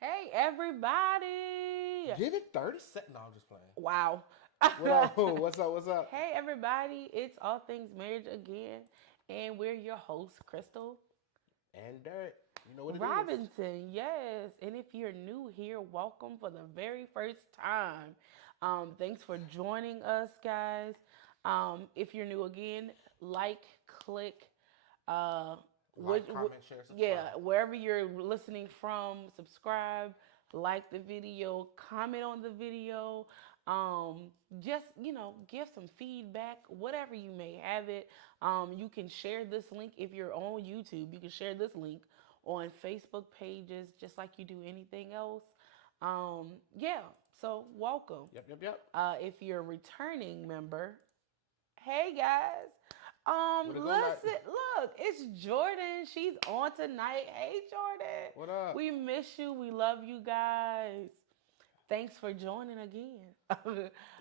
Hey everybody! Give it 30 seconds. No, I'm just playing. Wow. What up? What's up? What's up? Hey everybody, it's All Things Marriage again, and we're your hosts, Crystal And Derek, you know what it is. Robinson. Yes, and if you're new here, welcome for the very first time. Thanks for joining us, guys. If you're new again, like, click, uh, Like, comment, share, yeah, subscribe. wherever you're listening from, subscribe, like the video, comment on the video. Just give some feedback, whatever you may have it. You can share this link if you're on YouTube. You can share this link on Facebook pages, just like you do anything else. Yeah. So welcome. Yep. If you're a returning member, hey guys. What it go like? Listen, look, it's Jordan. She's on tonight. Hey Jordan. What up? We miss you. We love you guys. Thanks for joining again.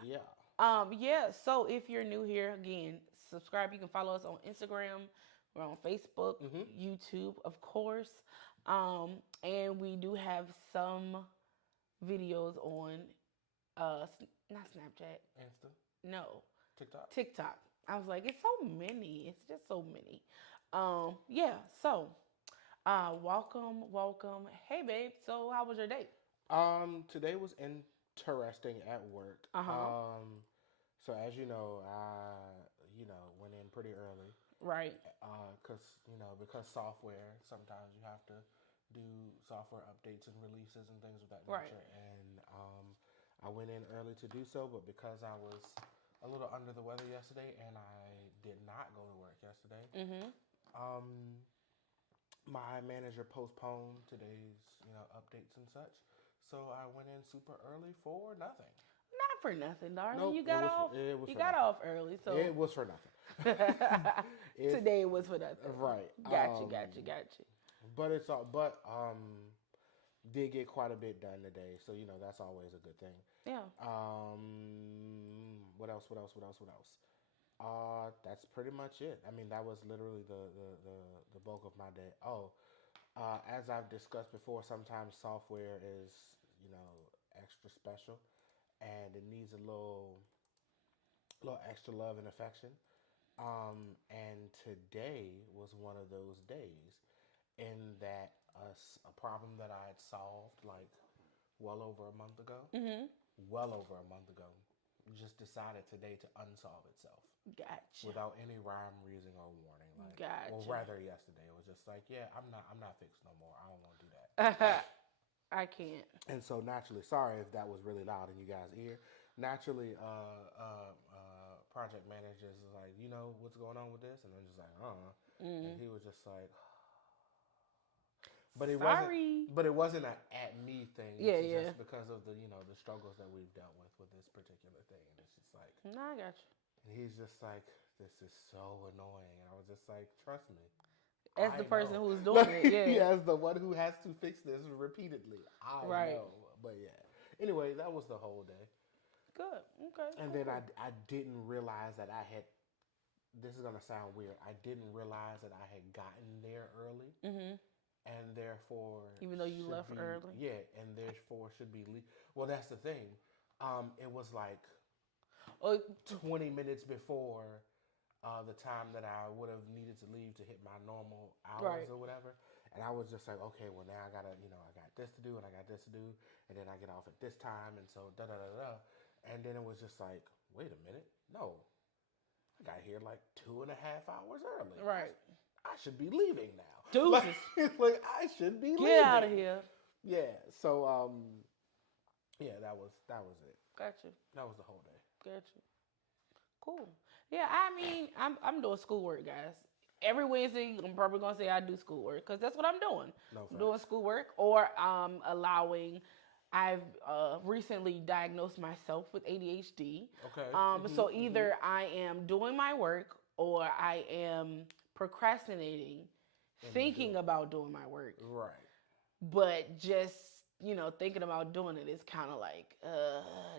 Yeah. Yeah, so if you're new here, again, subscribe. You can follow us on Instagram. We're on Facebook, YouTube, of course. And we do have some videos on not Snapchat. Insta. No. TikTok. TikTok. I was like, it's so many. It's just so many. Yeah, so welcome. Hey babe, so how was your day? Today was interesting at work. So as you know, I went in pretty early. Right. Because software, sometimes you have to do software updates and releases and things of that Right. nature. And I went in early to do so, but because I was a little under the weather yesterday and I did not go to work yesterday, my manager postponed today's updates and such. So I went in super early for nothing. Not for nothing, darling. Nope, You got off. it was You for got nothing. off early, so It was for nothing. today was for nothing. Right. Got you. But it's all. But did get quite a bit done today, so that's always a good thing. Yeah. What else? That's pretty much it. I mean, that was literally the bulk of my day. Oh, as I've discussed before, sometimes software is extra special, and it needs a little extra love and affection. And today was one of those days, in that a problem that I had solved like well over a month ago, just decided today to unsolve itself. Gotcha. Without any rhyme, reason, or warning. Well, Gotcha. rather yesterday it was just like, yeah, I'm not fixed no more. I don't want to do that. I can't. And so naturally, sorry if that was really loud in you guys' ear. Naturally, project managers is like, what's going on with this, and I'm just like, and he was just like, but it Sorry. wasn't. But it wasn't an at me thing. Yeah, Just because of the the struggles that we've dealt with this particular thing, and it's just like, No, I got you. and he's just like, this is so annoying, and I was just like, trust me. As the I person know. who's doing it, yeah. As the one who has to fix this repeatedly, I Right. know. But yeah. Anyway, that was the whole day. Good. Okay. And then I didn't realize that I had. This is gonna sound weird. I didn't realize that I had gotten there early, and therefore, Even though you should left be- early? yeah, and therefore should be. Well, that's the thing. It was like Oh, 20 minutes before the time that I would have needed to leave to hit my normal hours Right. or whatever. And I was just like, okay, well now I gotta, I got this to do and I got this to do, and then I get off at this time, and so da da da da. And then it was just like, wait a minute, no, I got here like 2.5 hours early. Right. I should be leaving now. Deuces. Like I should be leaving. Get out of here. Yeah. So yeah, that was it. Got you. That was the whole day. Got you. Cool. Yeah, I mean, I'm doing schoolwork, guys. Every Wednesday, I'm probably gonna say I do schoolwork because that's what I'm doing. No I'm doing schoolwork, or allowing. I've recently diagnosed myself with ADHD. Okay. So either I am doing my work or I am procrastinating, thinking about doing my work. Right. But just thinking about doing it is kind of like,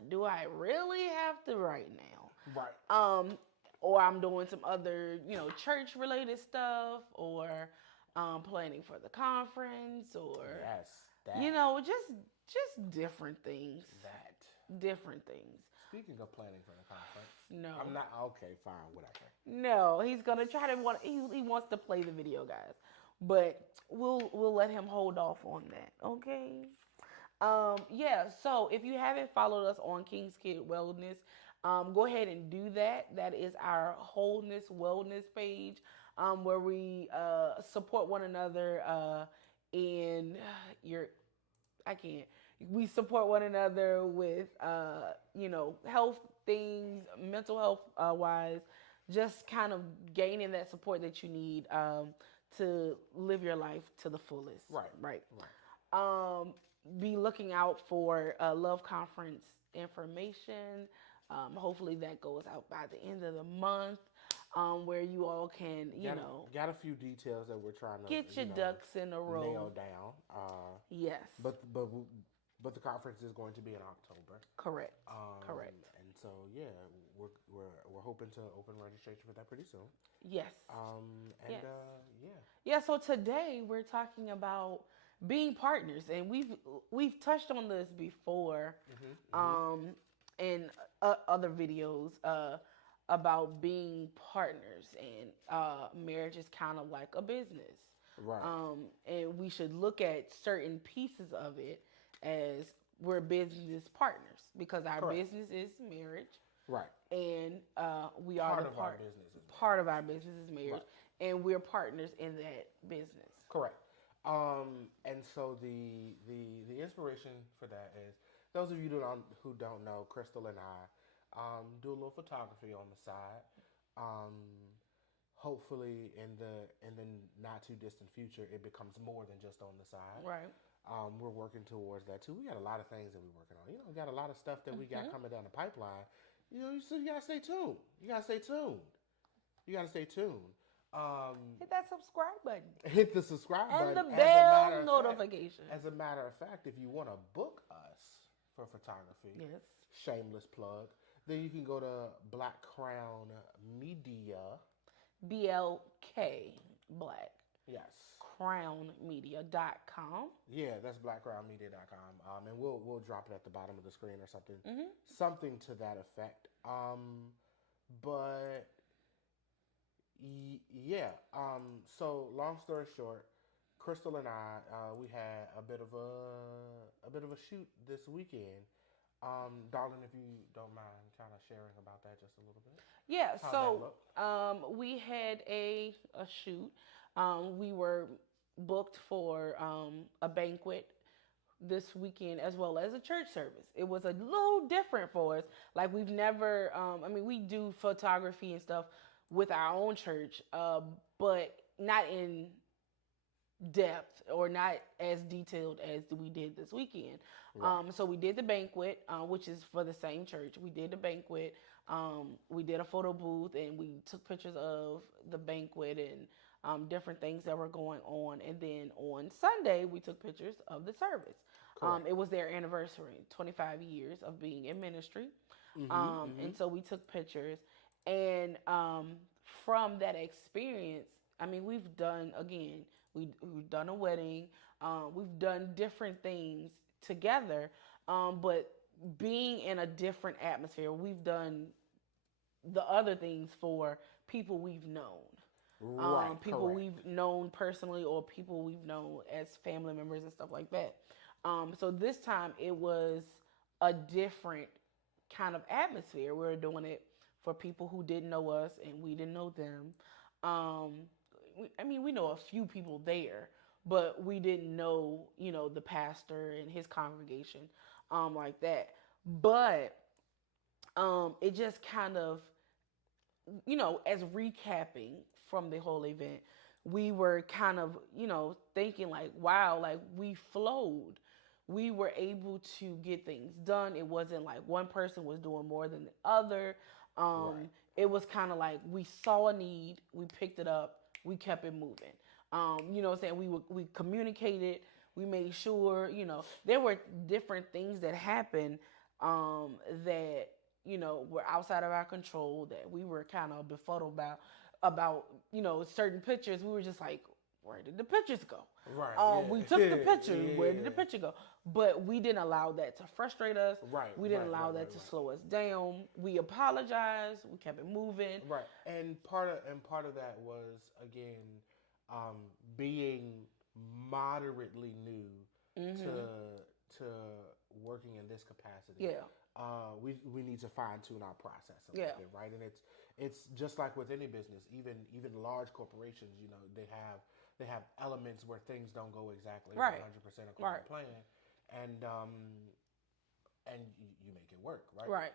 do I really have to right now? Right. Or I'm doing some other, church related stuff, or planning for the conference, or Yes, You know, just different things. That. Different things. Speaking of planning for the conference, No. I'm not okay. Fine, whatever. No, he's gonna try to want. He wants to play the video, guys, but we'll let him hold off on that. Okay. Yeah. So if you haven't followed us on King's Kid Wellness, go ahead and do that. That is our wholeness wellness page, where we support one another in your. I can't. We support one another with health things, mental health wise, just kind of gaining that support that you need to live your life to the fullest. Right. Right. Right. Be looking out for Love Conference information. Hopefully that goes out by the end of the month, where you all can, got a few details that we're trying to get your ducks in a row. nail down. Yes. But the conference is going to be in October. Correct. Correct. And so yeah, we're hoping to open registration for that pretty soon. Yes. Yes. Yeah. Yeah. So today we're talking about being partners, and we've touched on this before, in other videos about being partners, and marriage is kind of like a business. Right. And we should look at certain pieces of it as we're business partners, because our Correct. business is marriage. Right. And we are part the of our business is part of our business is marriage, right. And we're partners in that business. Correct. And so the inspiration for that is, those of you who don't know, Crystal and I do a little photography on the side. Hopefully in the not too distant future, it becomes more than just on the side. Right. We're working towards that too. We got a lot of things that we're working on. We got a lot of stuff that we got coming down the pipeline. So you gotta stay tuned. You gotta stay tuned. Hit that subscribe button. Hit the subscribe button. And the bell notification. As a matter of fact, if you want to book us for photography, yes, shameless plug, then you can go to Black Crown Media. BLK Black. Yes. Crownmedia.com. Yeah, that's blackcrownmedia.com. And we'll drop it at the bottom of the screen or something. Mm-hmm. Something to that effect. But yeah. So long story short, Crystal and I, we had a bit of a shoot this weekend. Darling, if you don't mind kind of sharing about that just a little bit. Yeah, so we had a shoot. We were booked for a banquet this weekend, as well as a church service. It was a little different for us. Like, we've never, we do photography and stuff with our own church, but not in depth or not as detailed as we did this weekend. Right. So we did the banquet, which is for the same church. We did the banquet. We did a photo booth, and we took pictures of the banquet and different things that were going on. And then on Sunday, we took pictures of the service. It was their anniversary, 25 years of being in ministry. And so we took pictures. And from that experience, we've done, again, we've done a wedding. We've done different things together. But being in a different atmosphere, we've done the other things for people we've known. Right, people correct. We've known personally, or people we've known as family members and stuff like that. So this time it was a different kind of atmosphere. We were doing it for people who didn't know us and we didn't know them. We know a few people there, but we didn't know, the pastor and his congregation, like that. But it just kind of, as recapping from the whole event, we were kind of, thinking like, wow, like we flowed. We were able to get things done. It wasn't like one person was doing more than the other. Right. It was kind of like we saw a need, we picked it up, we kept it moving. You know what I'm saying? We communicated, we made sure, there were different things that happened that, were outside of our control, that we were kind of befuddled about, certain pictures. We were just like, where did the pictures go? Right. Yeah. We took the picture. Yeah. Where did the picture go? But we didn't allow that to frustrate us. Right. We didn't Right. allow Right. that Right. to Right. slow us down. We apologized. We kept it moving. Right. And part of that was again um, being moderately new to Hmm. to working in this capacity. Yeah. We need to fine tune our process a little Yeah. bit, right? And it's just like with any business, even large corporations. You know, they have elements where things don't go exactly Right. 100% according Right. to plan, and you make it work, right? Right.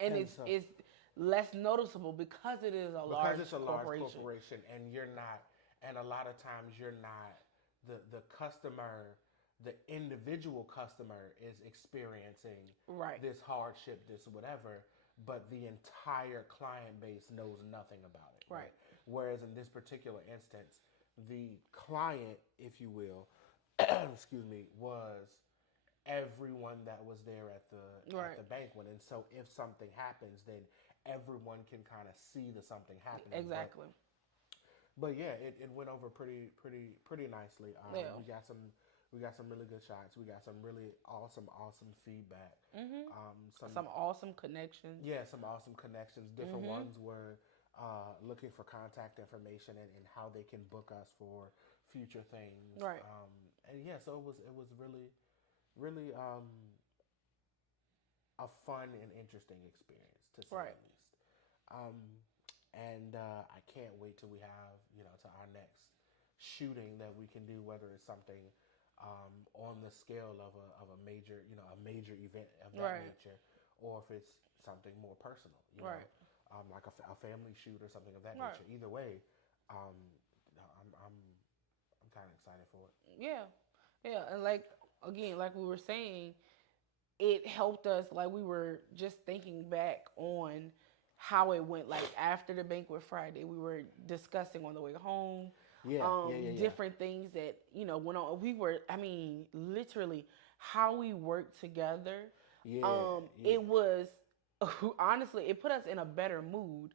And And it's so it's less noticeable because it is a because large it's a large corporation. corporation and you're not, and a lot of times you're not, the customer, the individual customer is experiencing Right. this hardship, this whatever, but the entire client base knows nothing about it, Right. right? Whereas in this particular instance, the client, if you will, excuse me, was everyone that was there at Right. the banquet. And so if something happens, then everyone can kind of see the something happening. Exactly. But yeah, it went over pretty nicely. Yeah. We got some really good shots. We got some really awesome feedback. Hmm. Some Some awesome connections. Yeah, some awesome connections. Different Hmm. ones were looking for contact information and how they can book us for future things. Right. And yeah, so it was really a fun and interesting experience to say Right. the least. Um, and I can't wait till we have to our next shooting that we can do, whether it's something on the scale of a major event of that Right. nature, or if it's something more personal, Right. like a family shoot or something of that Right. nature. Either way, um, I'm kind of excited for it. Yeah. Yeah. And like again, like we were saying, it helped us. Like we were just thinking back on how it went. Like after the banquet Friday, we were discussing on the way home, Yeah. different things that went on. We were, I mean, literally how we worked together. Yeah, yeah. It was honestly, it put us in a better mood.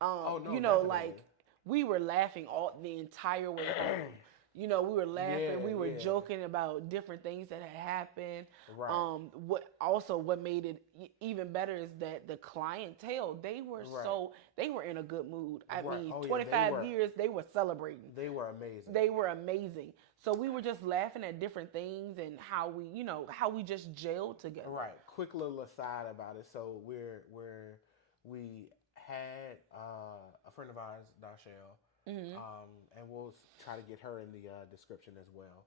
Oh no, definitely. Like we were laughing all the entire way home. We were laughing, Yeah, we were yeah. joking about different things that had happened. Right. What made it even better is that the clientele, Right. they were in a good mood. I Right. mean, Oh yeah, 25 years they were celebrating. they were amazing. They were amazing. So we were just laughing at different things and how we just gelled together. Right. Quick little aside about it. So we had a friend of ours, Dashelle, Hmm. and we'll try to get her in the description as well,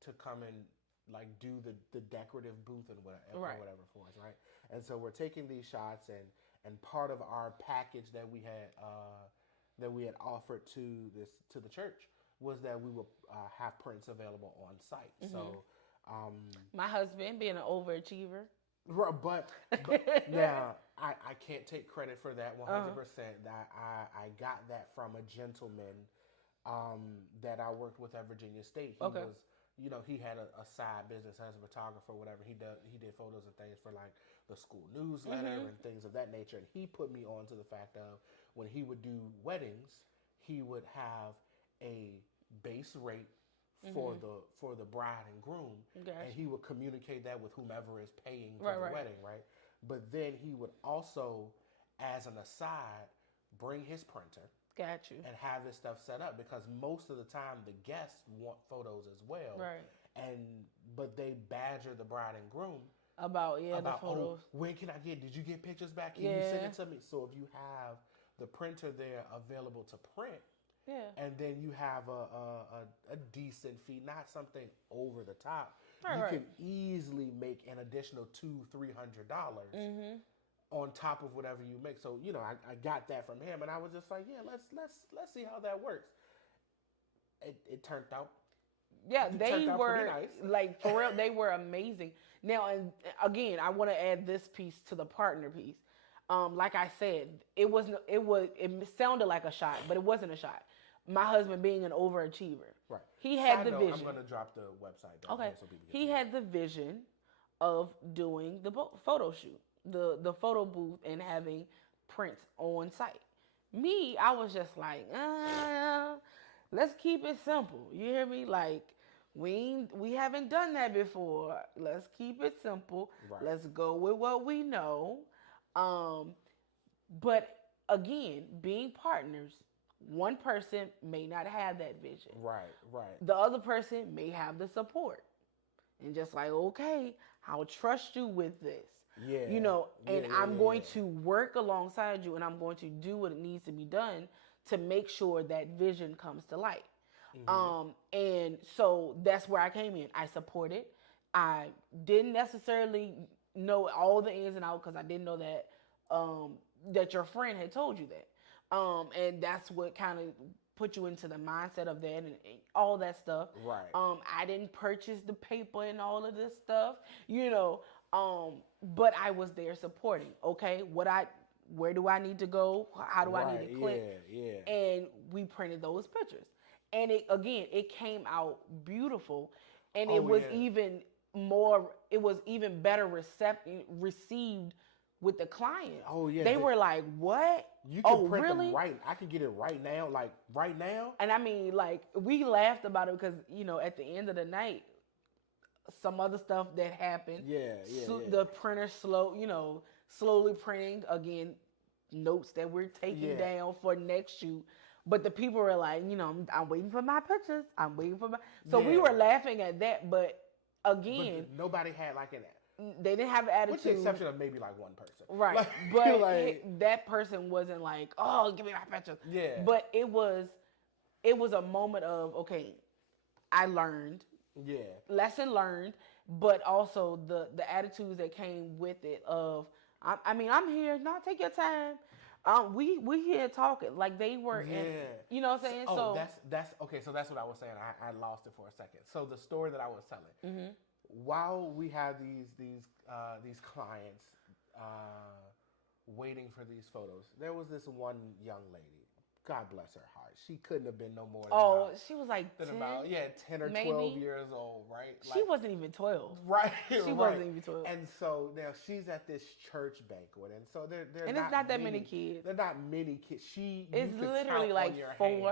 to come and like do the decorative booth and whatever, Right. or whatever for us, right? And so we're taking these shots, and part of our package that we had offered to the church was that we would have prints available on site. Hmm. So. My husband being an overachiever. But now I can't take credit for that 100%. That I got that from a gentleman that I worked with at Virginia State. He Okay. was, he had a side business as a photographer, whatever. He did photos and things for like the school newsletter and things of that nature. And he put me on to the fact of when he would do weddings, he would have a base rate for the bride and groom, Gotcha. and he would communicate that with whomever is paying for Right, the right. wedding, right? But then he would also, as an aside, bring his printer Got you. and have this stuff set up because most of the time the guests want photos as well, Right. but they badger the bride and groom About the about, photos. when can I get? Did you get pictures back? Can you Yeah. send it to me? So if you have the printer there available to print, Yeah. and then you have a decent fee, not something over the top, Right, you right. can easily make an additional $200-300 Mm-hmm. on top of whatever you make. So I got that from him, and I was just like, yeah, let's see how that works. It turned out. Yeah, It they turned out pretty were nice. like for real. They were amazing. Now, and again, I want to add this piece to the partner piece. Like I said, it sounded like a shot, but it wasn't a shot. My husband being an overachiever, Right. he had Side the note, vision. I'm going to drop the website down Okay, here so people can he see had the vision of doing the photo shoot, the photo booth, and having prints on site. Me, I was just like, Let's keep it simple. You hear me? Like we haven't done that before. Let's keep it simple. Right. Let's go with what we know. Um, but again, being partners, one person may not have that vision. Right. Right. The other person may have the support. And just like, okay, I'll trust you with this. Yeah. And Yeah. I'm Yeah. going Yeah. to work alongside you and I'm going to do what needs to be done to make sure that vision comes to light. Mm-hmm. And so that's where I came in. I supported. I didn't necessarily know all the ins and outs because I didn't know that your friend had told you that. And that's what kind of put you into the mindset of that and all that stuff. Right. I didn't purchase the paper and all of this stuff, but I was there supporting. Okay, where do I need to go? How do I need to click? Yeah. Yeah. And we printed those pictures. And it came out beautiful, and it was even better received with the clients. Oh yeah. They were like, "What? You can print really? them right. I can get it right now, like right now." And I mean, like we laughed about it because at the end of the night, some other stuff that happened. Yeah. The printer slowly printing again notes that we're taking down for next shoot. But the people were like, I'm waiting for my pictures. I'm waiting for my. So we were laughing at that, but again, but nobody had like an. They didn't have an attitude. With the exception of maybe like one person. Right. Like, but like, that person wasn't like, oh, give me my pictures. Yeah. But it was a moment of, okay, I learned. Yeah. Lesson learned, but also the attitudes that came with it of, I'm here. No, take your time. We here talking like they were. Yeah. You know what I'm saying? So that's okay. So that's what I was saying. I lost it for a second. So the story that I was telling. Mm-hmm. While we had these clients waiting for these photos, there was this one young lady. God bless her heart. She couldn't have been no more than she was like 10, 10 or maybe? 12 years old, right? She wasn't even 12. Right. She wasn't even 12. And so now she's at this church banquet, and so they're and it's not that many kids. They're not many kids. It's literally like 4. It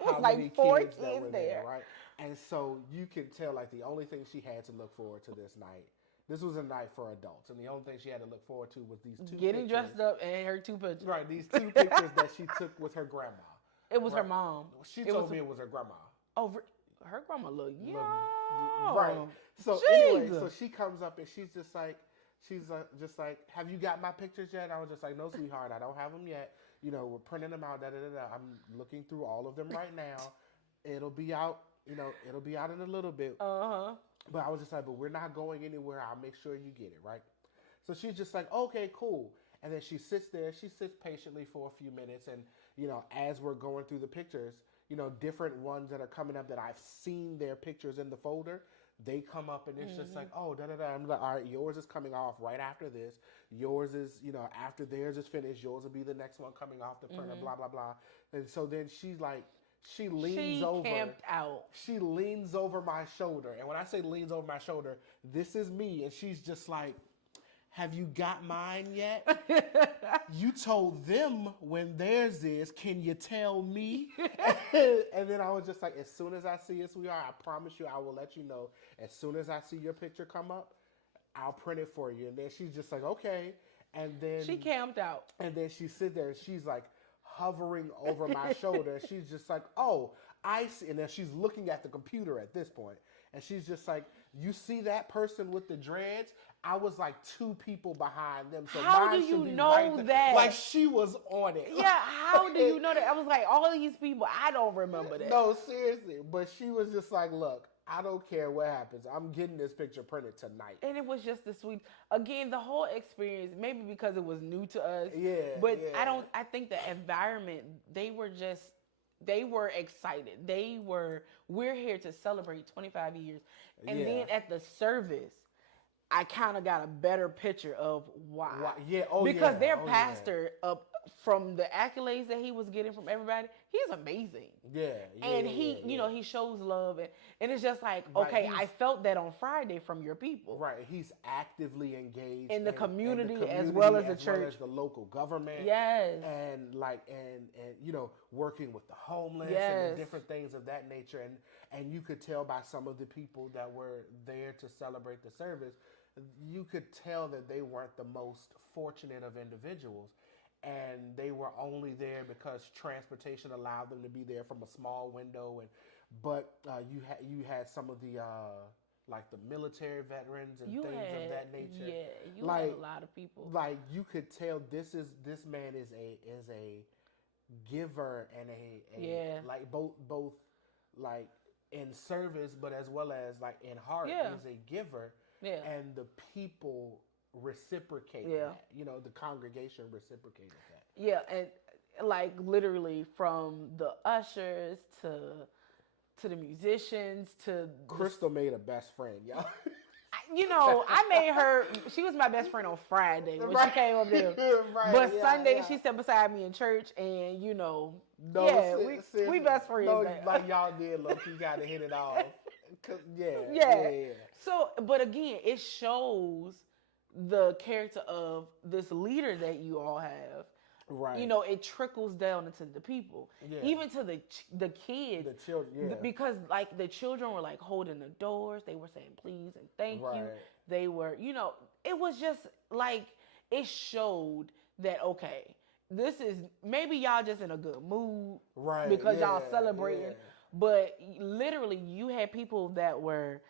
was like like 4 kids kids there, right? And so you can tell, like, the only thing she had to look forward to this night. This was a night for adults, and the only thing she had to look forward to was these 2 getting pictures. dressed up and her 2 pictures. Right, these 2 pictures that she took with her grandma. It was her mom. She told me it was her grandma. Oh, her grandma looked young. Right. So anyway, so she comes up and she's just like, have you got my pictures yet? And I was just like, no, sweetheart, I don't have them yet. We're printing them out. I'm looking through all of them right now. It'll be out. It'll be out in a little bit. But I was just like, but we're not going anywhere. I'll make sure you get it, right? So she's just like, okay, cool. And then she sits there. She sits patiently for a few minutes. And, as we're going through the pictures, different ones that are coming up that I've seen their pictures in the folder, they come up and it's just like, oh, da-da-da. I'm like, all right, yours is coming off right after this. Yours is, after theirs is finished, yours will be the next one coming off the printer, blah, blah, blah. And so then she's like, she camped out. She leans over my shoulder. And when I say leans over my shoulder, this is me. And she's just like, have you got mine yet? You told them when theirs is. Can you tell me? And then I was just like, as soon as I see it, sweetheart, I promise you I will let you know. As soon as I see your picture come up, I'll print it for you. And then she's just like, okay. And then she camped out. And then she sits there and she's like hovering over my shoulder. And she's just like, oh, I see. And then she's looking at the computer at this point. And she's just like, you see that person with the dreads? I was like 2 people behind them. So how do you know that? Like she was on it. Yeah, how do you know that? I was like, all these people, I don't remember that. No, seriously. But she was just like, look, I don't care what happens. I'm getting this picture printed tonight. And it was just the sweet. Again, the whole experience, maybe because it was new to us. Yeah. But yeah. I think the environment, they were excited. We're here to celebrate 25 years. And then at the service, I kind of got a better picture of why. Yeah, because their pastor from the accolades that he was getting from everybody, he's amazing. Yeah, yeah, And yeah, he, yeah. he shows love, and it's just like, Right, okay, I felt that on Friday from your people. right. He's actively engaged In the in the community as well community as the as well church. as the local government. Yes. And like and working with the homeless and Yes. the different things of that nature, and you could tell by some of the people that were there to celebrate the service, you could tell that they weren't the most fortunate of individuals, and they were only there because transportation allowed them to be there from a small window. And but you had some of the like the military veterans and You things of had, that nature. yeah, you had Like a lot of people. like you could tell this man is a giver and a Yeah. like both like in service, but as well as like in heart, Yeah. is a giver. Yeah. And the people reciprocate Yeah. that. The congregation reciprocated that. Yeah, and like literally from the ushers to the musicians to Crystal made a best friend, y'all. I made her. She was my best friend on Friday when Right. she came up there. Right, But yeah, Sunday yeah. she sat beside me in church, and No, yeah, sis, we best friends. No, now. like y'all did, look, you gotta hit it off. Yeah. Yeah. So, but again, it shows the character of this leader that you all have. Right. It trickles down into the people, Yeah. even to the kids. The children, yeah. Because like the children were like holding the doors, they were saying please and thank you. Right. They were, it was just like it showed that okay, this is maybe y'all just in a good mood, Right. Because y'all yeah, celebrating. yeah. But literally, you had people that were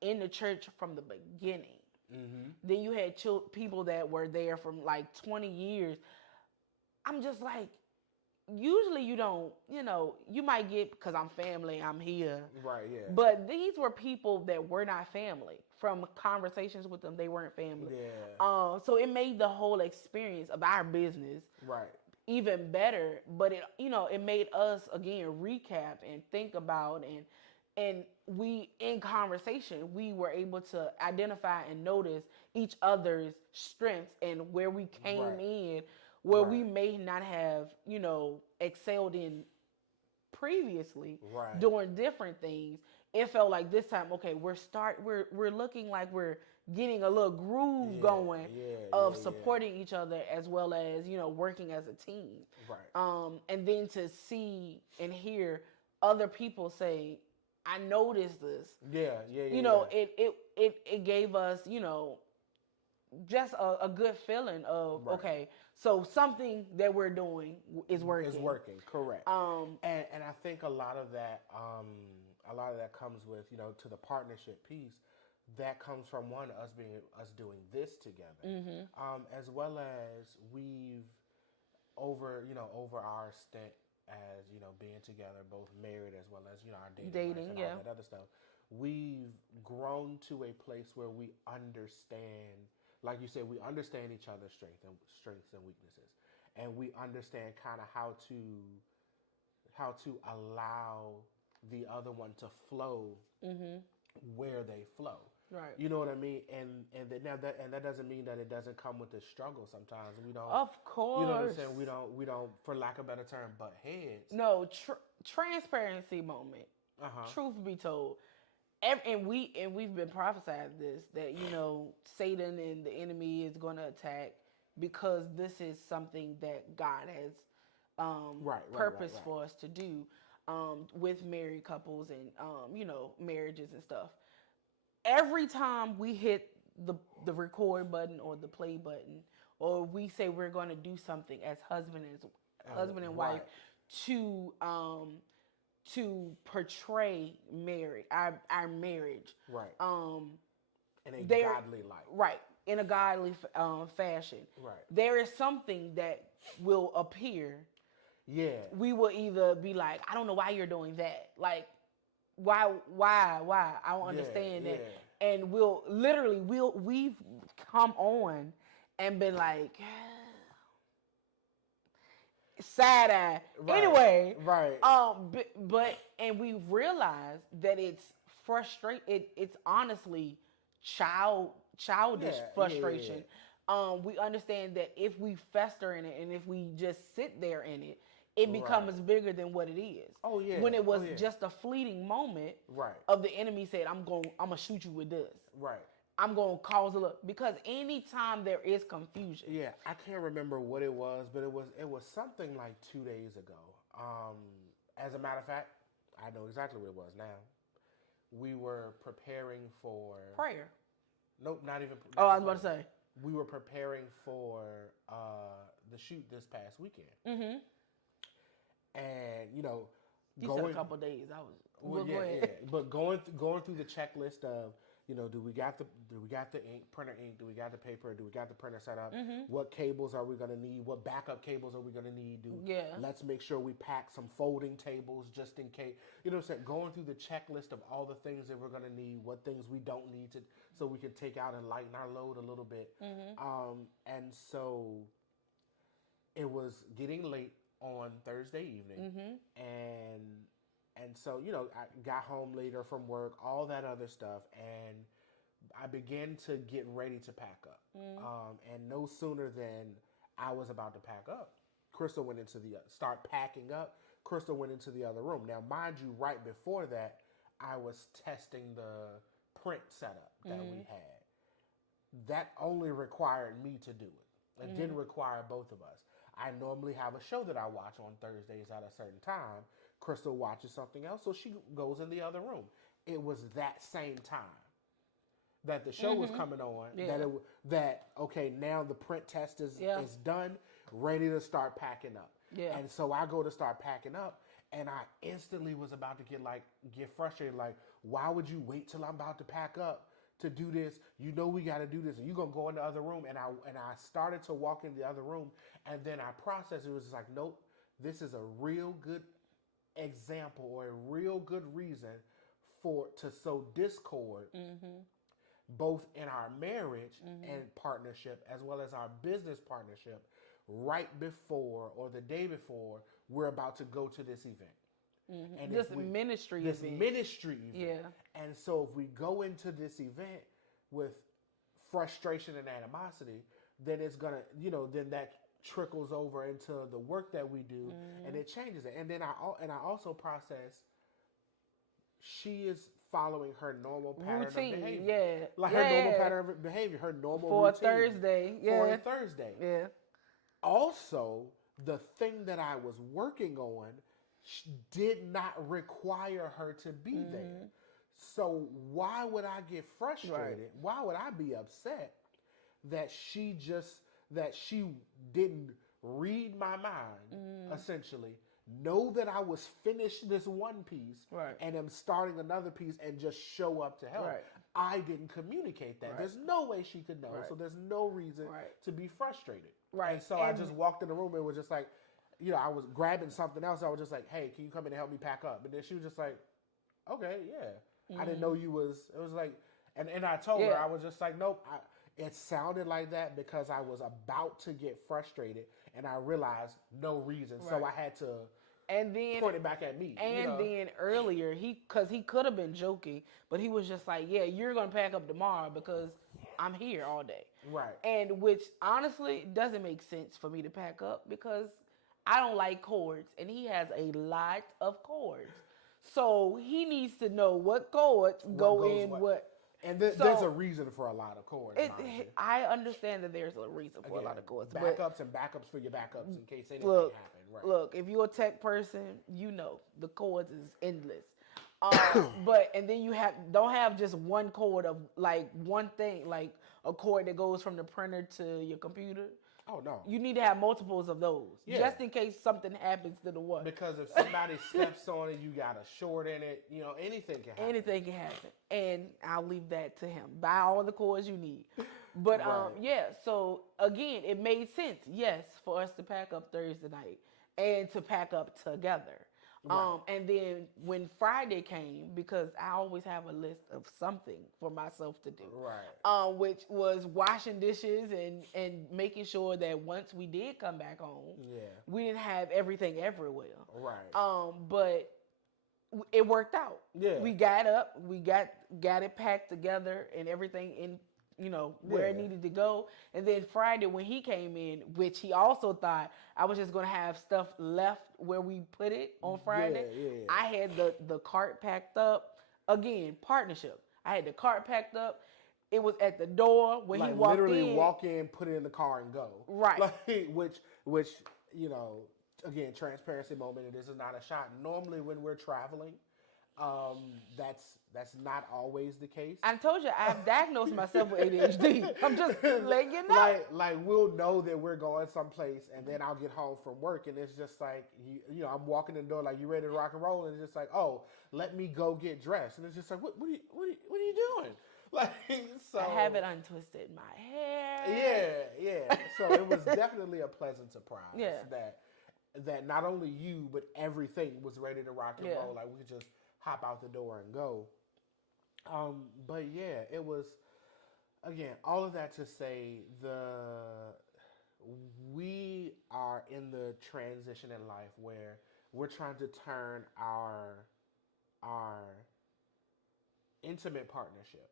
in the church from the beginning. Mm-hmm. Then you had people that were there from like 20 years. I'm just like, usually you don't, you might get, because I'm family, I'm here. Right, yeah. But these were people that were not family. From conversations with them, they weren't family. Yeah. So it made the whole experience of our business Right. even better. But it made us again recap and think about, and we, in conversation, we were able to identify and notice each other's strengths and where we came Right. in, where Right. we may not have, excelled in previously, Right. doing different things. It felt like this time, okay, we're looking like we're getting a little groove going of supporting each other, as well as, working as a team. Right. And then to see and hear other people say, I noticed this. Yeah. It gave us, just a good feeling of, Right. okay, so something that we're doing is working. It's working, correct. And I think a lot of that comes with, to the partnership piece. That comes from us doing this together, as well as we've over our stint as being together, both married as well as our dating life and all that other stuff. We've grown to a place where we understand, like you said, we understand each other's strengths and weaknesses, and we understand kind of how to allow the other one to flow where they flow. Right. You know what I mean? And that doesn't mean that it doesn't come with the struggle. Sometimes we don't. Of course. You know what I'm saying? We don't, for lack of a better term, butt heads. No, transparency moment. Truth be told, and we've been prophesied this, that Satan and the enemy is going to attack, because this is something that God has purpose for us to do with married couples and marriages and stuff. Every time we hit the record button or the play button, or we say we're going to do something as husband and wife, to portray our marriage, right, in a godly light, right, in a godly fashion, right. There is something that will appear. Yeah, we will either be like, I don't know why you're doing that, like, why I don't understand that. And we've come on and been like side eye. Right. Anyway, right. But and we realized that it's frustrating. It's honestly childish frustration. We understand that if we fester in it and if we just sit there in it, it Right. becomes bigger than what it is. Oh yeah. When it Oh was yeah. just a fleeting moment Right. of the enemy said, I'm gonna shoot you with this. Right. I'm gonna cause a look because anytime there is confusion. Yeah, I can't remember what it was, but it was something like 2 days ago. Um, as a matter of fact, I know exactly what it was now. We were preparing for Prayer. nope, Oh, not I for was about to prayer. say. We were preparing for the shoot this past weekend, Mm-hmm. and You said a going couple days. I was. well, Well, yeah, go ahead. yeah. But going through the checklist of, do we got the ink, printer ink? Do we got the paper? Do we got the printer set up? Mm-hmm. What cables are we gonna need? What backup cables are we gonna need? Yeah. Let's make sure we pack some folding tables just in case. You know what I'm saying? Going through the checklist of all the things that we're gonna need, what things we don't need to, so we can take out and lighten our load a little bit. Mm-hmm. And so it was getting late on Thursday evening, Mm-hmm. and so I got home later from work, all that other stuff, and I began to get ready to pack up. Mm-hmm. And no sooner than I was about to pack up, Crystal went into the start packing up. Crystal went into the other room. Now, mind you, right before that, I was testing the print setup that we had. That only required me to do it. It didn't require both of us. I normally have a show that I watch on Thursdays at a certain time. Crystal watches something else, so she goes in the other room. It was that same time that the show was coming on. Yeah. That okay, now the print test is done, ready to start packing up. Yeah. And so I go to start packing up, and I instantly was about to get frustrated. Like, why would you wait till I'm about to pack up to do this? You know we got to do this, and you're gonna go in the other room. And I started to walk in the other room, and then I processed. It was just like, nope, this is a real good example or a real good reason to sow discord, both in our marriage and partnership as well as our business partnership, right before or the day before we're about to go to this event. And This if we- ministry this event. ministry event. Yeah. And so if we go into this event with frustration and animosity, then it's gonna, then that trickles over into the work that we do, and it changes it. And then I also process she is following her normal pattern Routine. of behavior. Yeah. Like Yeah. her normal pattern of behavior, her normal For a routine Thursday. Yeah. for a Thursday. Yeah. Also, the thing that I was working on did not require her to be there. So why would I get frustrated? Right. Why would I be upset that she didn't read my mind, essentially, know that I was finished this one piece Right. and am starting another piece and just show up to help. Right. I didn't communicate that. Right. There's no way she could know. Right. So there's no reason Right. to be frustrated. Right. And so I And- just walked in the room and was just like, I was grabbing something else. I was just like, hey, can you come in and help me pack up? And then she was just like, okay, yeah. I didn't know it was like, and I told her, Yeah. I was just like, nope. It sounded like that because I was about to get frustrated and I realized no reason. So Right. I had to And then point it back at me. And then earlier, because he could have been joking, but he was just like, yeah, you're going to pack up tomorrow because I'm here all day. Right. And which honestly doesn't make sense for me to pack up because I don't like cords and he has a lot of cords. So he needs to know what cords go goes in what. what. And there's a reason for a lot of cords. I understand that there's a reason for a lot of cords. Backups and backups for your backups in case anything Look, happens. Right. Look, if you're a tech person, you know the cords is endless. And then you don't have just one cord of like one thing, like a cord that goes from the printer to your computer. Oh no. You need to have multiples of those, Yeah. just in case something happens to the one. Because if somebody steps on it, you got a short in it. Anything can happen. Anything can happen, and I'll leave that to him. Buy all the cords you need. But Right. yeah. So again, it made sense, yes, for us to pack up Thursday night and to pack up together. Right. And then when Friday came, because I always have a list of something for myself to do, Right. which was washing dishes and making sure that once we did come back home, Yeah. we didn't have everything everywhere. Right. But it worked out. Yeah. We got up, we got it packed together and everything where it Yeah. needed to go. And then Friday when he came in, which he also thought I was just gonna have stuff left where we put it on Yeah, Friday. yeah. I had the cart packed up. Again, partnership. I had the cart packed up. It was at the door when he Like walked literally in. walk in, put it in the car, and go. Right. Like which you know, again, transparency moment. And this is not a shot. Normally, when we're traveling, that's not always the case. I told you I've diagnosed myself with ADHD. I'm just letting you know. Like we'll know that we're going someplace, and then I'll get home from work, and it's just like I'm walking in the door like you ready to rock and roll, and it's just like, oh, let me go get dressed, and it's just like what are you doing? Like, so I have it untwisted my hair. yeah. So it was definitely a pleasant surprise. Yeah. That not only you but everything was ready to rock and Yeah. roll. Like we could just hop out the door and go. But yeah, it was again all of that to say we are in the transition in life where we're trying to turn our intimate partnership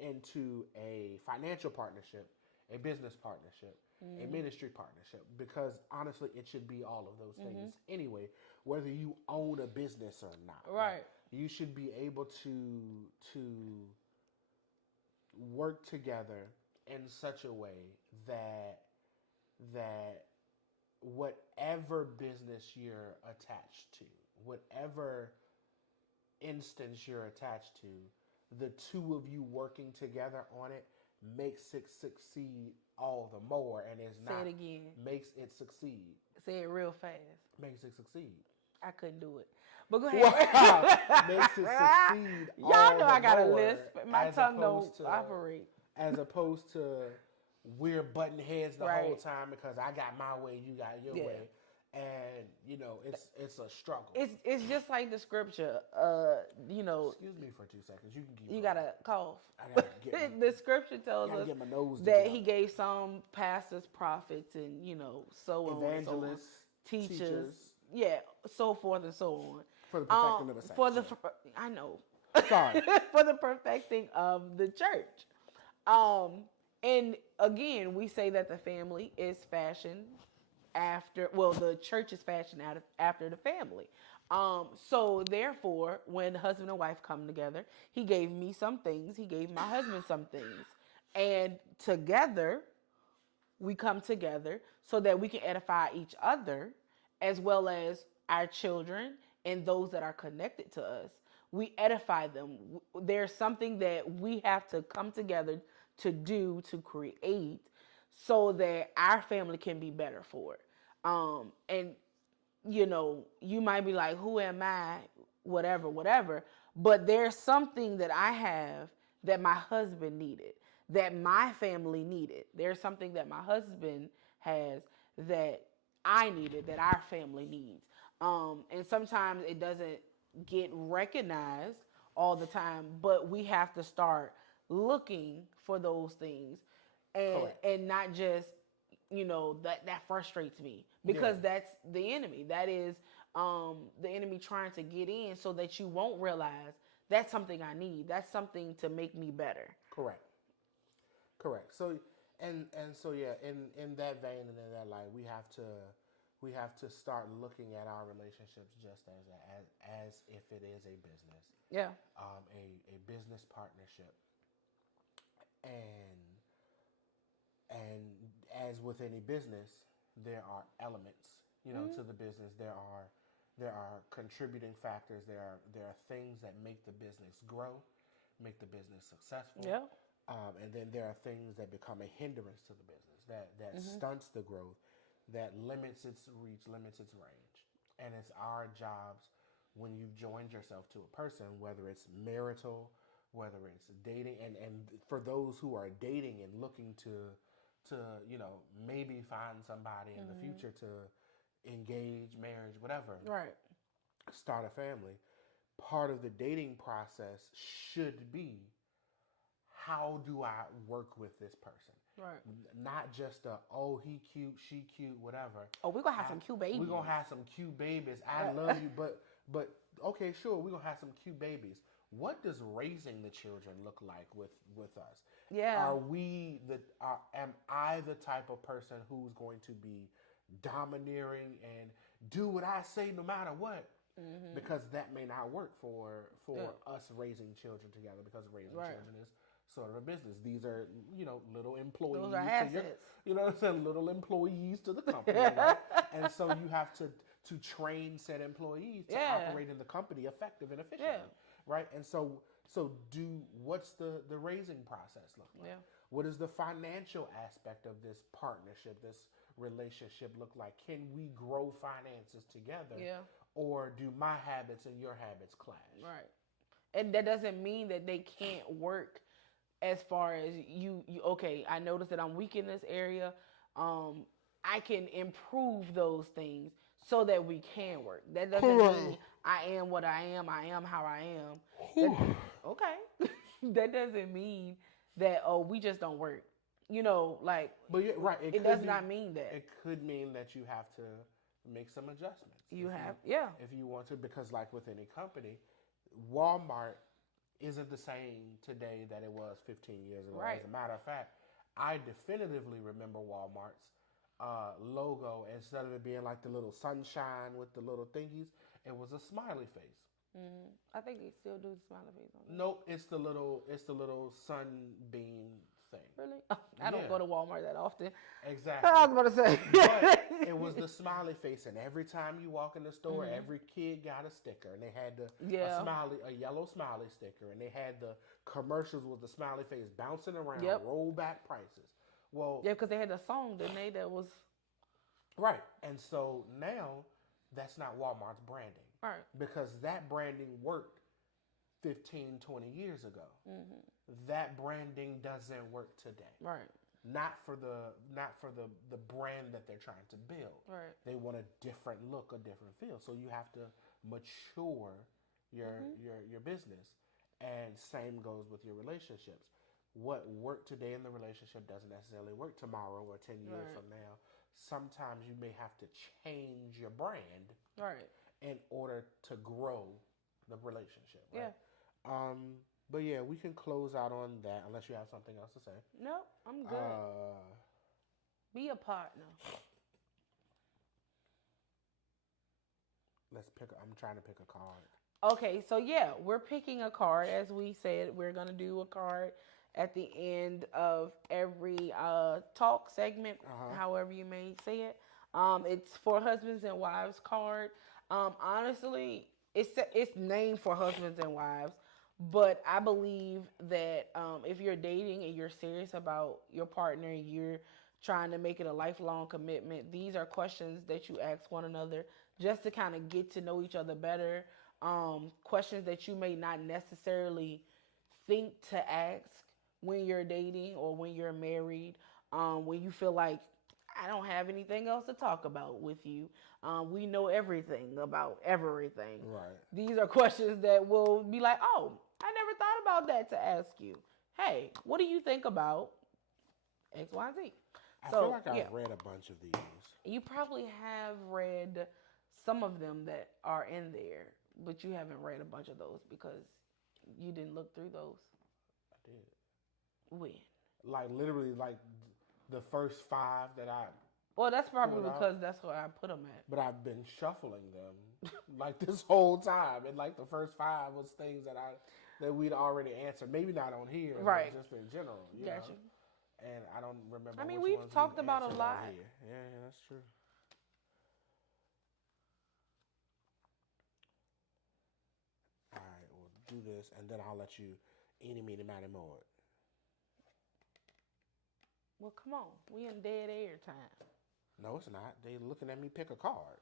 into a financial partnership, a business partnership, a ministry partnership, because honestly it should be all of those things anyway, whether you own a business or not. Right. You should be able to work together in such a way that whatever business you're attached to, whatever instance you're attached to, the two of you working together on it makes it succeed all the more, and it's not Say it again. makes it succeed. Say it real fast. Makes it succeed. I couldn't do it. But go ahead. Makes it succeed. Y'all know I got a more, lisp. My tongue don't operate. As opposed to we're butting heads the Right. whole time because I got my way, you got your Yeah. way, and it's a struggle. It's just like the scripture. Excuse me for 2 seconds. You can keep. You going. gotta cough. I gotta get The scripture tells gotta us get my nose that together. he gave some pastors, prophets, and so on, Evangelists, teachers, yeah, so forth and so on. for the perfecting of the saints. For the yeah. I know. Sorry. For the perfecting of the church. And again, we say that the family is fashioned after, the church is fashioned after the family. So therefore, when husband and wife come together, he gave me some things, he gave my husband some things. And together, we come together so that we can edify each other as well as our children and those that are connected to us. We edify them. There's something that we have to come together to do, to create, so that our family can be better for it. And you might be like, who am I? Whatever. But there's something that I have that my husband needed, that my family needed. There's something that my husband has that I needed, that our family needs. And sometimes it doesn't get recognized all the time, but we have to start looking for those things, and not just that frustrates me, because that's the enemy. That is the enemy trying to get in so that you won't realize that's something I need. That's something to make me better. Correct. So and so yeah, in that vein and in that light, we have to start looking at our relationships just as if it is a business. Yeah. A business partnership. And as with any business, there are elements, to the business. There are contributing factors. There are things that make the business grow, make the business successful. Yeah. And then there are things that become a hindrance to the business, that stunts the growth, that limits its reach, limits its range. And it's our jobs, when you've joined yourself to a person, whether it's marital, whether it's dating, and for those who are dating and looking to maybe find somebody in the future to engage, marriage, whatever, Right. start a family, part of the dating process should be, how do I work with this person? Right. Not just he cute, she cute, whatever. Oh, we're gonna have some cute babies. We're gonna have some cute babies. I love you, but okay, sure, we're gonna have some cute babies. what does raising the children look like with us? Yeah. Are we the am I the type of person who's going to be domineering and do what I say no matter what? Mm-hmm. Because that may not work Yeah. for us raising children together, because raising Right. children is sort of a business. These are, little Those are employees to your, assets. what I'm saying, little employees to the company, right? And so you have to train said employees to Yeah. operate in the company effective and Yeah. efficiently, right? And so what's the raising process look like? Yeah. What does the financial aspect of this partnership, this relationship look like? Can we grow finances together, Yeah. or do my habits and your habits clash? Right. And that doesn't mean that they can't work as far as you okay, I noticed that I'm weak in this area. I can improve those things so that we can work. That doesn't mean I am what I am how I am. That, okay. That doesn't mean that we just don't work. Like But right, it does not mean that. it could mean that you have to make some adjustments You have, yeah. if you want to, because like with any company, Walmart isn't the same today that it was 15 years ago. Right. As a matter of fact, I definitively remember Walmart's logo. Instead of it being like the little sunshine with the little thingies, it was a smiley face. Mm-hmm. I think they still do the smiley face on it. Nope, it's the little sunbeam thing. Really? Oh, I don't go to Walmart that often. Exactly. I was about to say. But it was the smiley face, and every time you walk in the store, Mhm. every kid got a sticker, and they had Yeah. a yellow smiley sticker, and they had the commercials with the smiley face bouncing around, Yep. rollback prices. Well, Yeah, because they had a song, didn't they? That was right, and so now that's not Walmart's branding, right. because that branding worked 15, 20 years ago. Mm-hmm. That branding doesn't work today. Right. Not for the brand that they're trying to build. Right. They want a different look, a different feel. So you have to mature your business, and same goes with your relationships. What worked today in the relationship doesn't necessarily work tomorrow or 10 years Right. from now. Sometimes you may have to change your brand Right. in order to grow the relationship. Right? Yeah. But yeah, we can close out on that unless you have something else to say. No, I'm good. Be a partner. I'm trying to pick a card. Okay, so yeah, we're picking a card. As we said, we're gonna do a card at the end of every talk segment, however you may say it. It's for husbands and wives card. Honestly, it's named for husbands and wives, but I believe that if you're dating and you're serious about your partner and you're trying to make it a lifelong commitment, these are questions that you ask one another just to kind of get to know each other better. Questions that you may not necessarily think to ask when you're dating or when you're married. When you feel like I don't have anything else to talk about with you. We know everything about everything. Right. These are questions that will be like, oh, I never thought about that to ask you. Hey, what do you think about X, Y, Z? I feel like I've read a bunch of these. You probably have read some of them that are in there, but you haven't read a bunch of those because you didn't look through those. I did. When? Like literally, like the first 5 that I. Well, that's probably because that's where I put them at. But I've been shuffling them like this whole time, and like the first 5 was things that we'd already answered. Maybe not on here, right? But just in general. Gotcha. And I don't remember. I mean, which we've ones talked about a lot. Yeah, that's true. All right, we'll do this, and then I'll let you eeny, meeny, miny, moe. Well, come on, we in dead air time. No, it's not. They looking at me pick a card.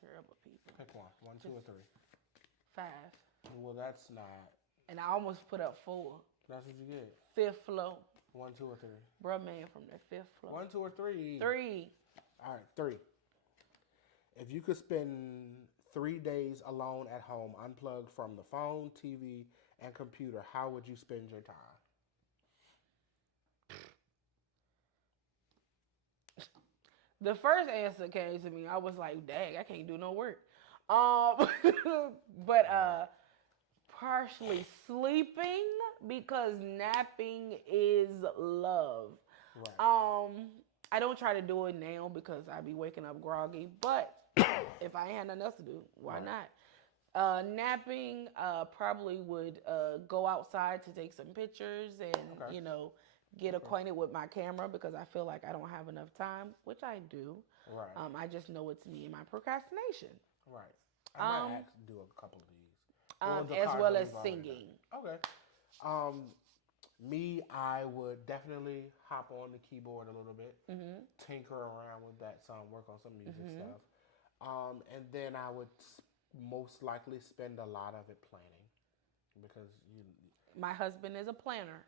Terrible people. Pick one. 1, 2, or 3. 5. Well, that's not. And I almost put up 4. That's what you get. 5th floor. 1, 2, or 3. Bruh, man, from the 5th floor. 1, 2, or 3. 3. All right, 3. If you could spend 3 days alone at home, unplugged from the phone, TV, and computer, how would you spend your time? The first answer came to me. I was like, dang, I can't do no work. Um, but Right. partially sleeping because napping is love. Right. Um, I don't try to do it now because I be waking up groggy. But if I had nothing else to do, why Right. not? Napping, probably would go outside to take some pictures and Okay. get Okay. acquainted with my camera because I feel like I don't have enough time, which I do. Right. I just know it's me and my procrastination. Right. I might Um, actually do a couple of these. Well, the as cards well that as we've already singing. done. Okay. Um, Me, I would definitely hop on the keyboard a little bit, Mhm. tinker around with that song, work on some music Mhm. stuff. And then I would most likely spend a lot of it planning because you. My husband is a planner.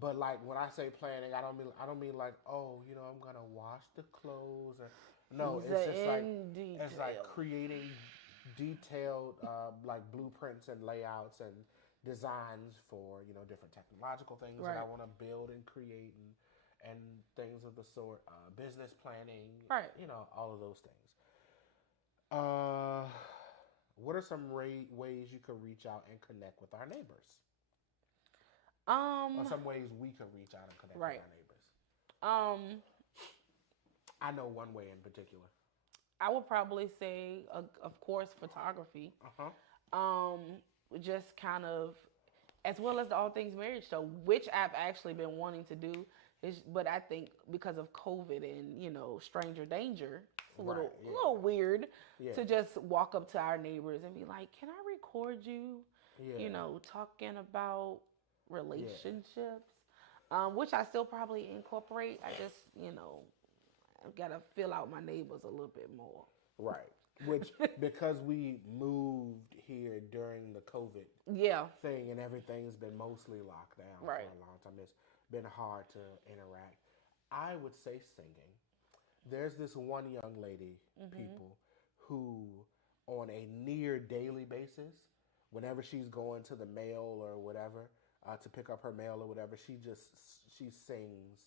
But like when I say planning, I don't mean like, oh, I'm gonna wash the clothes or no. He's It's a just like in it's like detail. creating detailed like blueprints and layouts and designs for different technological things that I Right. want to build and create and things of the sort. Business planning, Right. all of those things. Uh, what are some ways you could reach out and connect with our neighbors? Or Um. some ways we could reach out and connect with Right. our neighbors? Um. I know one way in particular. I would probably say, of course, photography. Uh huh. Um. Just kind of, as well as the All Things Marriage Show, which I've actually been wanting to do. But I think because of COVID and stranger danger, it's a Right. little weird Yeah. to just walk up to our neighbors and be like, "Can I record you?" Yeah. Yeah. Talking about Yeah. relationships, which I still probably incorporate. I just I've got to fill out my neighbors a little bit more. Right. Which because we moved here during the COVID Yeah. thing and everything's been mostly locked down for Right. a long time, it's been hard to interact. I would say singing. There's this one young lady, Mhm. people, who on a near daily basis, whenever she's going to the mail or whatever, to pick up her mail or whatever, she sings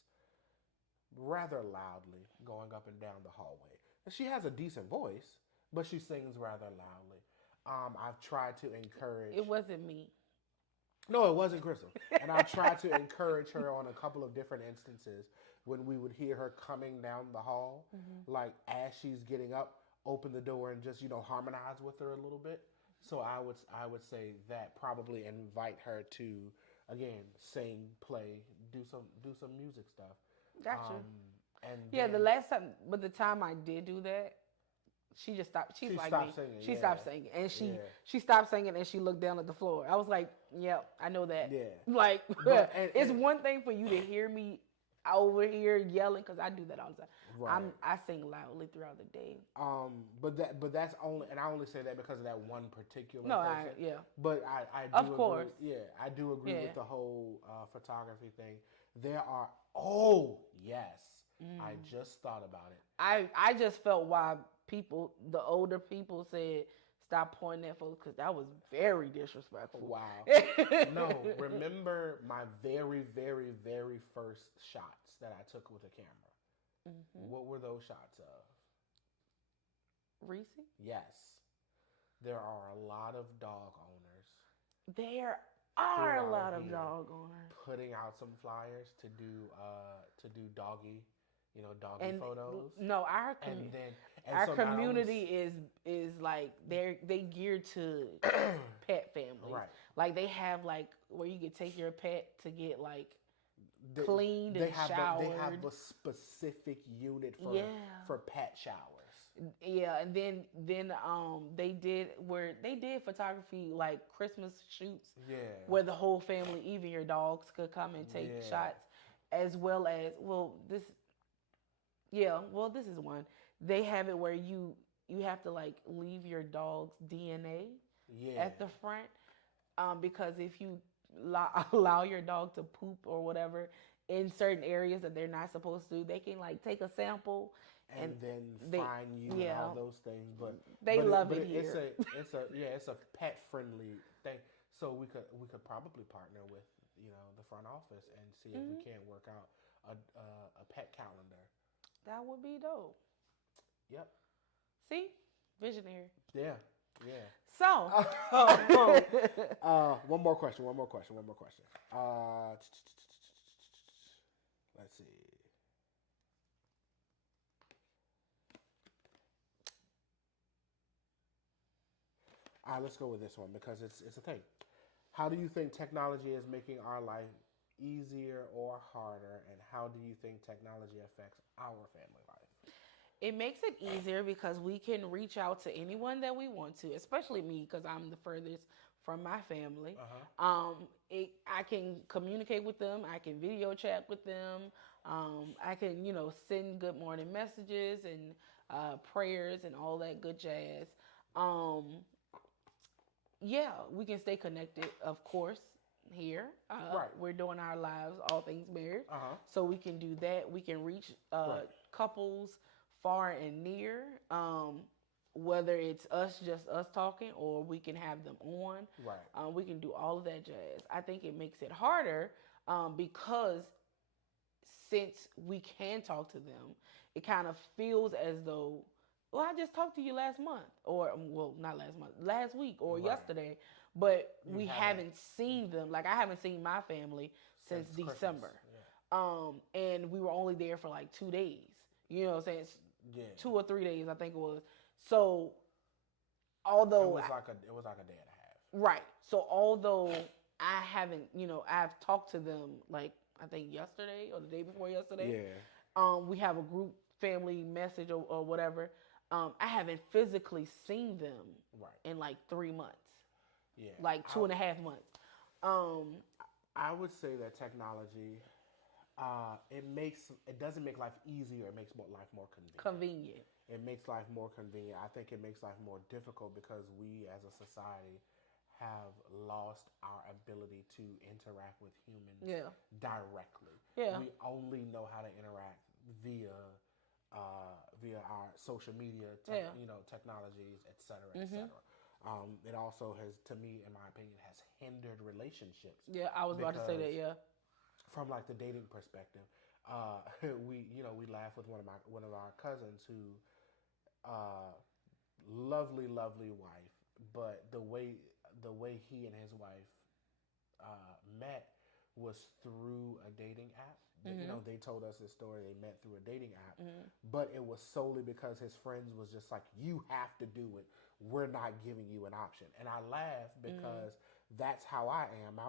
rather loudly going up and down the hallway. And she has a decent voice, but she sings rather loudly. I've tried to encourage. It wasn't me. No, it wasn't Crystal. And I tried to encourage her on a couple of different instances when we would hear her coming down the hall, Mhm. like as she's getting up, open the door and just harmonize with her a little bit. So I would say that probably invite her to again sing, play, do some music stuff. Gotcha. Um, and Yeah, the then last time, but the time I did do that, she just stopped. She's she like stopped me. singing. She Yeah, stopped singing, and she yeah, she stopped singing, and she looked down at the floor. I was like, "Yep, I know that." yeah. Like, But and, it's and one thing for you to hear me over here yelling because I do that all the time. right. I sing loudly throughout the day. But that's only, and I only say that because of that one particular No, I person. yeah, But I of do agree. course, Yeah, I do agree yeah. with the whole photography thing. There are. Oh yes, I Mm. just thought about it. I just felt why the older people said stop pointing at folks because that was very disrespectful. Wow. No, remember my very, very, very first shots that I took with a camera. Hmm. What were those shots of? Reese, Yes, there are a lot of dog owners there are a throughout lot of here dog owners. putting out some flyers to do doggy And photos. no, And then and our so not only community is like they geared to pet families. right. Like they have like where you could take your pet to get like They, cleaned they and have showered. a specific unit Yeah. for pet showers. Yeah, and then they did photography like Christmas shoots Yeah. where the whole family, even your dogs, could come and take Yeah. shots, as well as this is one. They have it where you have to like leave your dog's DNA Yeah. at the front, because if you allow your dog to poop or whatever in certain areas that they're not supposed to, they can like take a sample And and then they find you and yeah all those things. But they but love but it it's here. a pet friendly thing. So we could probably partner with the front office and see if we Hmm. can't work out a pet calendar. That would be dope. Yep. See, visionary. Yeah. Yeah. So, One more question. One more question. One more question. Let's see. All right, let's go with this one because it's a thing. How do you think technology is making our life easier or harder, and how do you think technology affects our family life? it makes it easier because we can reach out to anyone that we want to, especially me because I'm the furthest from my family. Uh huh. I can communicate with them. I can video chat with them. I can, send good morning messages and prayers and all that good jazz. Um, yeah, we can stay connected, of course. Here, Right. we're doing our lives, all things married, Uh huh. so we can do that. We can reach Right. couples far and near, whether it's just us talking, or we can have them on. Right. We can do all of that jazz. I think it makes it harder because since we can talk to them, it kind of feels as though, well, I just talked to you last month, or well, not last month, last week or Right. yesterday, but You we haven't haven't seen them. Like I haven't seen my family since since Christmas. December, Yeah. and we were only there for like 2 days. You know what I'm saying? Yeah. 2 or 3 days, I think it was. So It although was like a day and a half. right, so although I haven't, I've talked to them like I think yesterday or the day before yesterday. Yeah. We have a group family message or whatever. I haven't physically seen them Right. in like 3 months, Yeah. like two and a half months. Um, I would say that technology, it doesn't make life easier. It makes life more convenient. convenient. It makes life more convenient. I think it makes life more difficult because we as a society have lost our ability to interact with humans Yeah, directly. yeah, We only know how to interact via our social media, yeah. technologies, et cetera, et Mhm. cetera. It also has, to me, in my opinion, has hindered relationships Yeah, I was about to say because that. Yeah. from like the dating perspective, we laugh with one of our cousins who uh, lovely, lovely wife, but the way he and his wife met was through a dating app. Mhm. They told us this story. They met through a dating app, Mhm. but it was solely because his friends was just like, "You have to do it. We're not giving you an option." And I laugh Mhm. because that's how I am.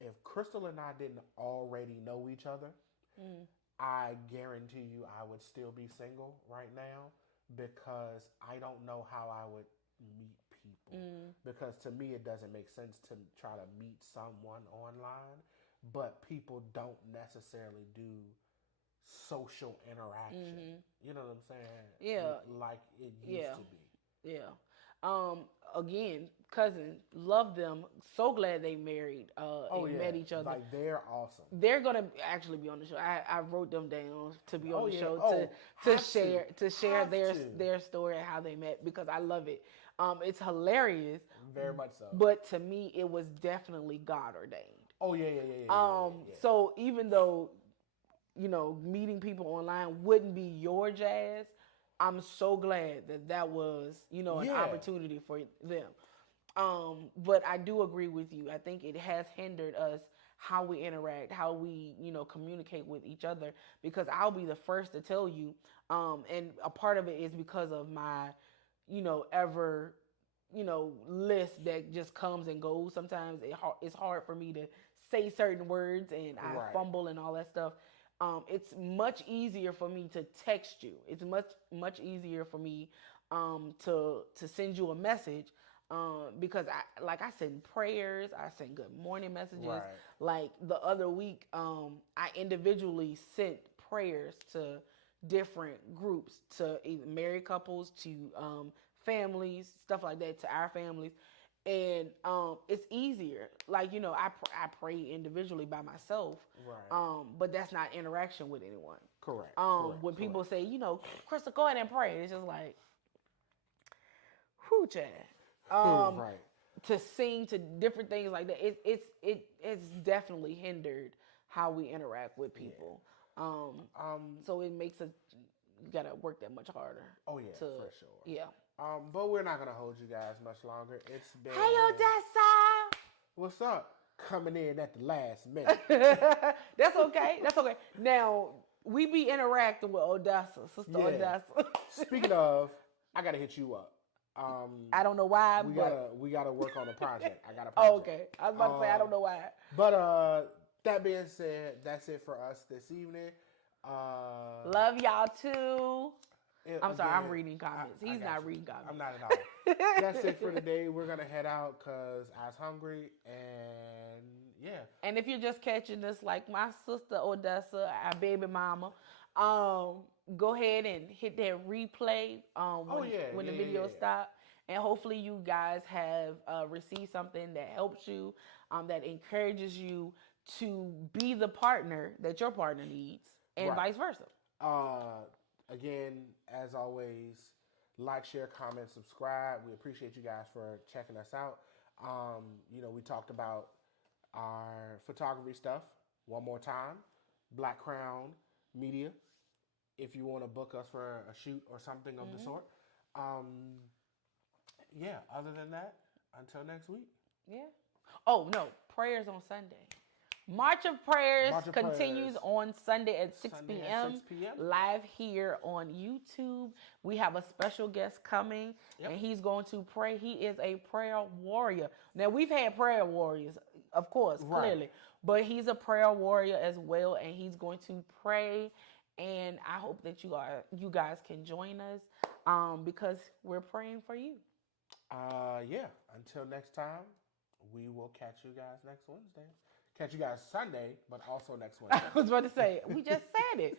If Crystal and I didn't already know each other, Mhm. I guarantee you I would still be single right now because I don't know how I would meet people. Mhm. Because to me, it doesn't make sense to try to meet someone online, but people don't necessarily do social interaction. Mhm. You know what I'm saying? Yeah. Like it used Yeah. to be. Yeah. Um, Again, cousin, love them. So glad they married Oh and yeah, met each other. like they're awesome. They're gonna actually be on the show. I wrote them down to be on Oh the yeah. show Oh, to have to, share have their to. their story and how they met because I love it. It's hilarious, Very much so. but to me, it was definitely God ordained. Oh yeah, yeah, yeah, yeah, yeah, yeah, So even though meeting people online wouldn't be your jazz, I'm so glad that that was an yeah. Yeah. opportunity for them. But I do agree with you. I think it has hindered us how we interact, how we, communicate with each other. Because I'll be the first to tell you, and a part of it is because of my, ever, list that just comes and goes. Sometimes it's hard for me to say certain words, and I Right. fumble and all that stuff. It's much easier for me to text you. It's much easier for me to send you a message because I send prayers, I send good morning messages. Right. Like the other week, I individually sent prayers to different groups, to either married couples, to families, stuff like that, to our families. And it's easier. Like I pray individually by myself, Right. but that's not interaction with anyone. Correct. Correct. When people Correct. say, Crystal, go ahead and pray, it's just like, whoo, Chad. Right. To sing to different things like that, it's definitely hindered how we interact with Yeah. people. Um. So it makes us you gotta work that much harder Oh yeah, to for sure. yeah. But we're not gonna hold you guys much longer. It's been Hey, Odessa. what's up? Coming in at the last minute. That's okay. That's okay. Now we be interacting with Odessa, sister Yeah. Odessa. Speaking of, I gotta hit you up. I don't know why, we but gotta work on a project. I got a oh, project. okay. I was about to say I don't know why. But that being said, that's it for us this evening. Love y'all too. I'm sorry, I'm again, reading comments. I He's got not you. reading comments. I'm not at all. That's it for today. We're gonna head out because I was hungry and yeah. And if you're just catching this, like my sister Odessa, our baby mama, go ahead and hit that replay when the video stops. And hopefully you guys have received something that helps you, that encourages you to be the partner that your partner needs, and Right. vice versa. Again, as always, like, share, comment, subscribe. We appreciate you guys for checking us out. We talked about our photography stuff one more time. Black Crown Media. If you want to book us for a shoot or something of the sort. Yeah. Other than that, until next week. Yeah. Oh no, prayers on Sunday. March of Prayers continues on Sunday at 6 p.m. live here on YouTube. We have a special guest coming, and he's going to pray. He is a prayer warrior. Now, we've had prayer warriors, of course, clearly, but he's a prayer warrior as well, and he's going to pray. And I hope that you guys can join us because we're praying for you. Yeah. Until next time, we will catch you guys next Wednesday. Catch you guys Sunday, but also next Wednesday. I was about to say, we just said it.